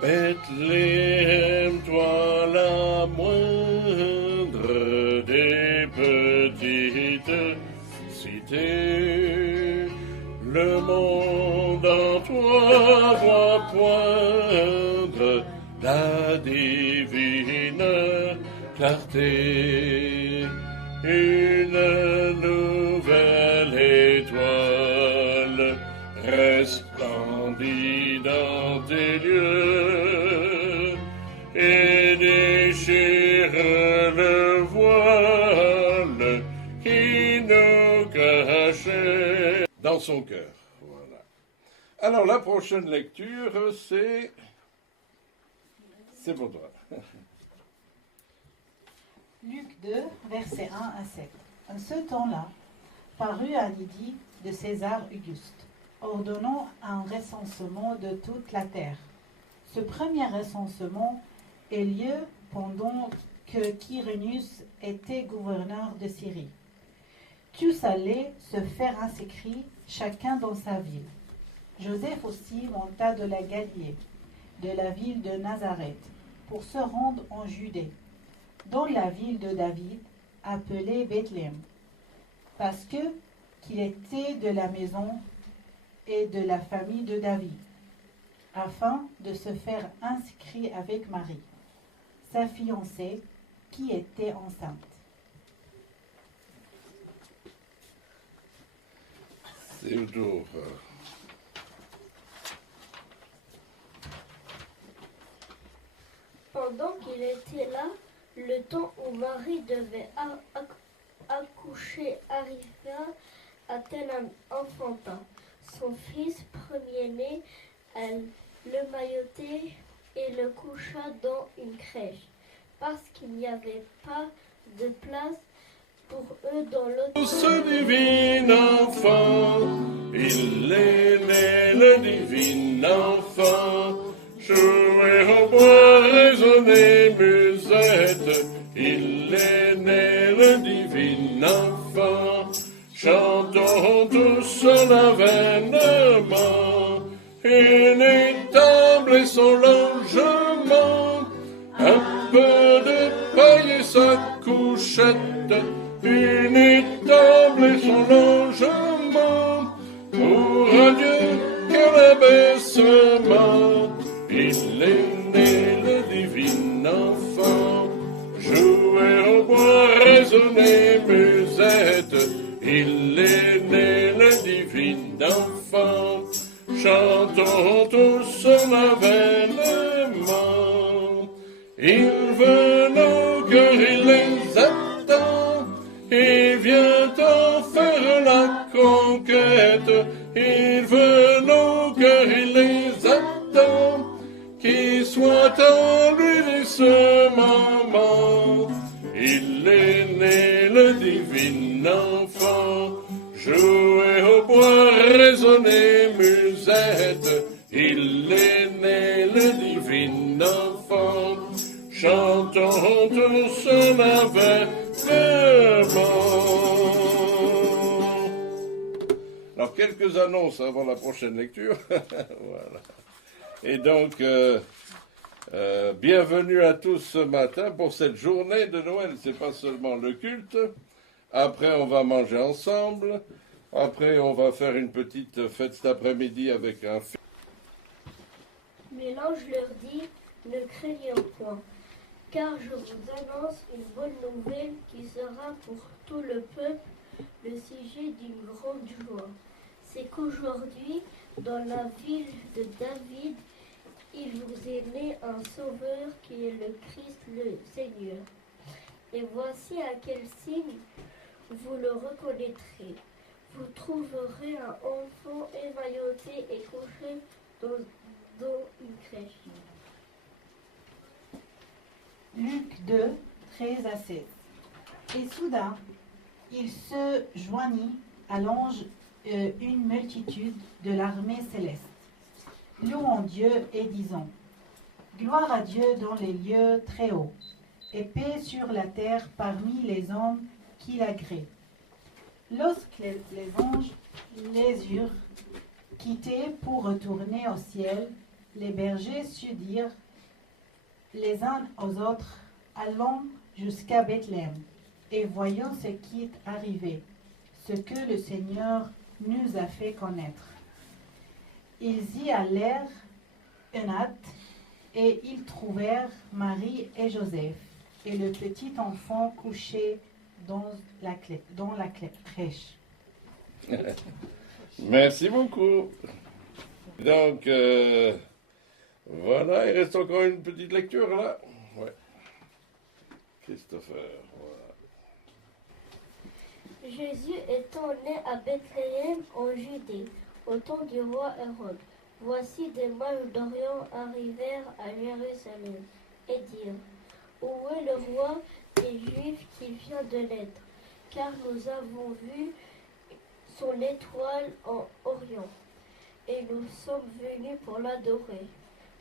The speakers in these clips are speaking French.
Bethléem, toi la moindre des petites cités, le monde en toi voit poindre la divine clarté. Une nouvelle étoile resplendit dans tes lieux et déchire le voile qui nous cachait dans son cœur. Voilà. Alors la prochaine lecture, c'est pour toi. Luc 2, versets 1 à 7. En ce temps-là, parut un édit de César Auguste, ordonnant un recensement de toute la terre. Ce premier recensement eut lieu pendant que Quirinius était gouverneur de Syrie. Tous allaient se faire inscrire, chacun dans sa ville. Joseph aussi monta de la Galilée, de la ville de Nazareth, pour se rendre en Judée, dans la ville de David, appelée Bethléem, parce qu'il était de la maison et de la famille de David, afin de se faire inscrire avec Marie, sa fiancée, qui était enceinte. Théodore. Pendant qu'il était là, le temps où Marie devait accoucher arriva, elle enfanta son fils premier-né. Elle le maillotait et le coucha dans une crèche, parce qu'il n'y avait pas de place pour eux dans l'autre. Ce divin enfant, il est né, le divin enfant. Jouez au bois, résonnez, musette, il est né, le divin enfant. Chantons tous en avènement, une étable et son logement, un peu de paille et sa couchette, une étable et son logement, pour un Dieu quel abaissement. Il est né, le divin enfant. Jouez au bois, résonnez, musette. Il est né, le divin enfant. Chantons tous en avènement. Il veut nos cœurs, il les attend. Il vient en faire la conquête. Il veut nos cœurs, il les attend. Qui soit en lui dès ce moment. Il est né, le divin enfant. Jouez au bois, résonnez, musette. Il est né, le divin enfant. Chantons tous en avènement. Alors, quelques annonces avant la prochaine lecture. Voilà. Et donc, bienvenue à tous ce matin pour cette journée de Noël. C'est pas seulement le culte. Après, on va manger ensemble. Après, on va faire une petite fête cet après-midi avec un film. Mais l'ange leur dit, ne craignez point, car je vous annonce une bonne nouvelle qui sera pour tout le peuple le sujet d'une grande joie. C'est qu'aujourd'hui, dans la ville de David, il vous est né un sauveur qui est le Christ, le Seigneur. Et voici à quel signe vous le reconnaîtrez. Vous trouverez un enfant émailloté et couché dans une crèche. Luc 2, 13 à 16. Et soudain, il se joignit à l'ange une multitude de l'armée céleste, louant Dieu et disant, gloire à Dieu dans les lieux très hauts, et paix sur la terre parmi les hommes qui l'agréent. Lorsque les anges les eurent quittés pour retourner au ciel, les bergers surent dire les uns aux autres, allons jusqu'à Bethléem et voyons ce qui est arrivé, ce que le Seigneur nous a fait connaître. Ils y allèrent en hâte et ils trouvèrent Marie et Joseph et le petit enfant couché dans la crèche. Merci beaucoup. Donc, voilà, il reste encore une petite lecture là. Ouais. Christopher, voilà. Jésus étant né à Bethléem en Judée, au temps du roi Hérode, voici des mages d'Orient arrivèrent à Jérusalem et dirent, où est le roi des Juifs qui vient de naître? Car nous avons vu son étoile en Orient, et nous sommes venus pour l'adorer.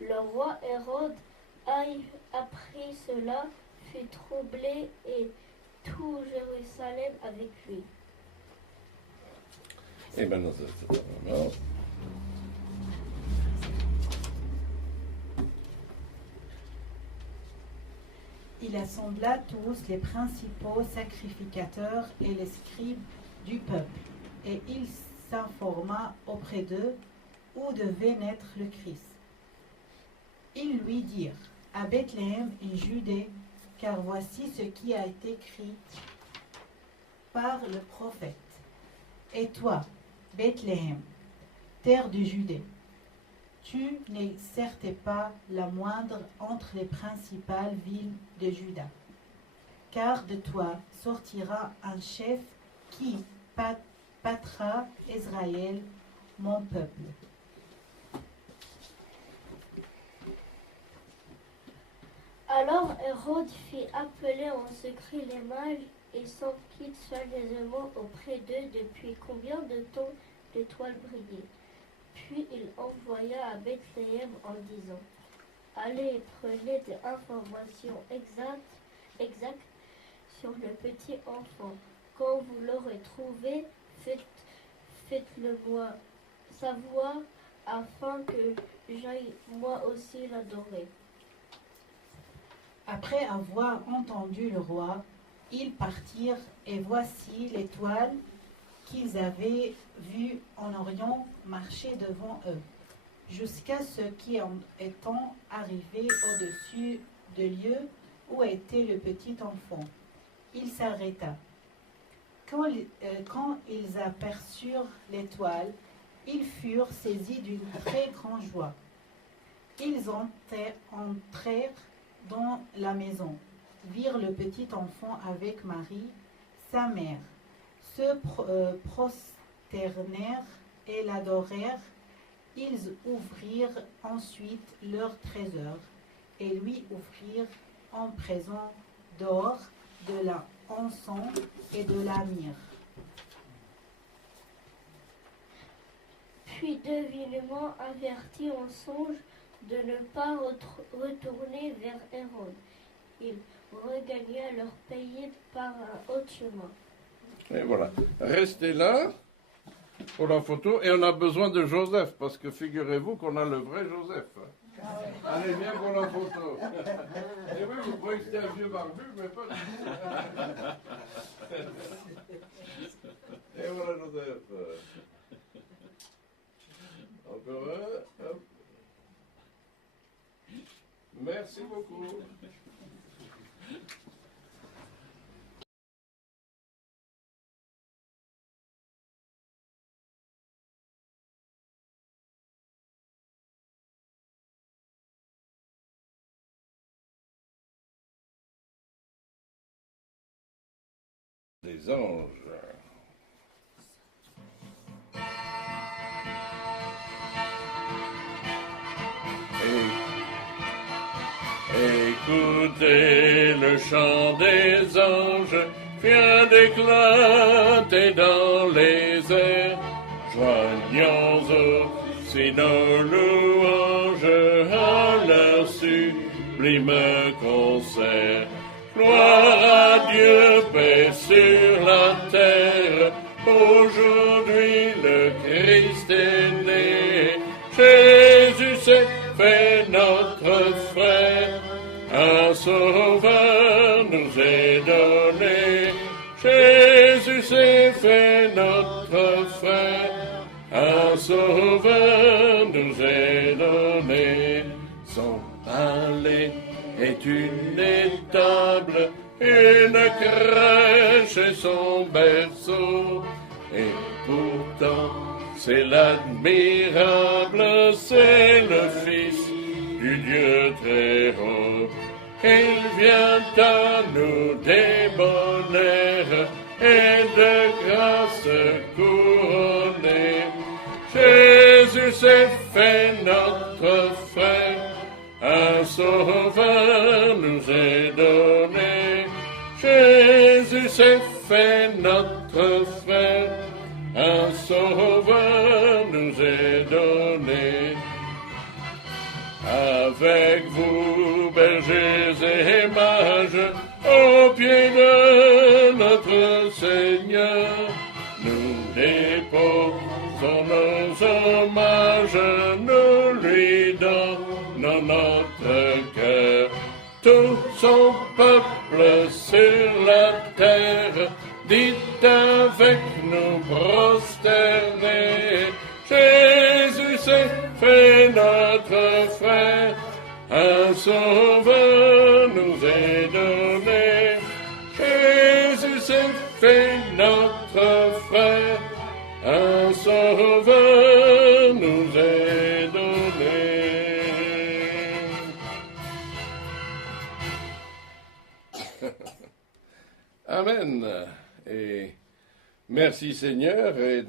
Le roi Hérode appris cela, fut troublé, et tout Jérusalem avec lui. Et maintenant, c'est vraiment. Il assembla tous les principaux sacrificateurs et les scribes du peuple, et il s'informa auprès d'eux où devait naître le Christ. Ils lui dirent, à Bethléem et Judée, car voici ce qui a été écrit par le prophète. Et toi, Bethléem, terre de Judée, tu n'es certes pas la moindre entre les principales villes de Juda, car de toi sortira un chef qui battra Israël, mon peuple. Alors Hérode fit appeler en secret les mages et s'enquit soigneusement auprès d'eux depuis combien de temps l'étoile brillait. Puis il envoya à Bethléem en disant, allez, prenez des informations exactes sur le petit enfant. Quand vous l'aurez trouvé, faites-le moi savoir afin que j'aille moi aussi l'adorer. Après avoir entendu le roi, ils partirent, et voici l'étoile qu'ils avaient vue en Orient marcher devant eux, jusqu'à ce qui étant arrivé au-dessus du lieu où était le petit enfant. Il s'arrêta. Quand ils aperçurent l'étoile, ils furent saisis d'une très grande joie. Ils entrèrent dans la maison, virent le petit enfant avec Marie, sa mère, se prosternèrent et l'adorèrent. Ils ouvrirent ensuite leur trésor et lui offrirent en présent d'or, de l'encens et de la myrrhe. Puis divinement avertis en songe de ne pas retourner vers Hérode, ils regagna leur pays par un autre chemin. Et voilà. Restez là pour la photo. Et on a besoin de Joseph, parce que figurez-vous qu'on a le vrai Joseph. Allez, viens pour la photo. Et oui, vous croyez que c'était un vieux barbu, mais pas du tout. Et voilà Joseph. Encore un. Hop. Merci beaucoup. Les anges. Écoutez le chant des anges, vient d'éclater dans les airs. Joignons aussi nos louanges à leur sublime concert. Gloire à Dieu, paix sur la terre. Aujourd'hui le Christ est né. Jésus s'est fait sauveur nous est donné. Son palais est une étable, une crèche et son berceau. Et pourtant, c'est l'admirable, c'est le Fils du Dieu très haut. Il vient à nous des bonheurs et de grâce couronnée. Jésus s'est fait notre frère, un sauveur nous est donné. Jésus s'est fait notre frère, un sauveur nous est donné. Avec vous, bergers et mages, au pied de notre Seigneur, nous déposons nos hommages, nous lui donnons notre cœur. Tout son peuple sur la terre, dites avec nous prosterner. Jésus s'est fait notre frère, un sauveur nous est donné. Jésus s'est fait notre frère, un sauveur nous est donné. Amen. Et merci Seigneur. Et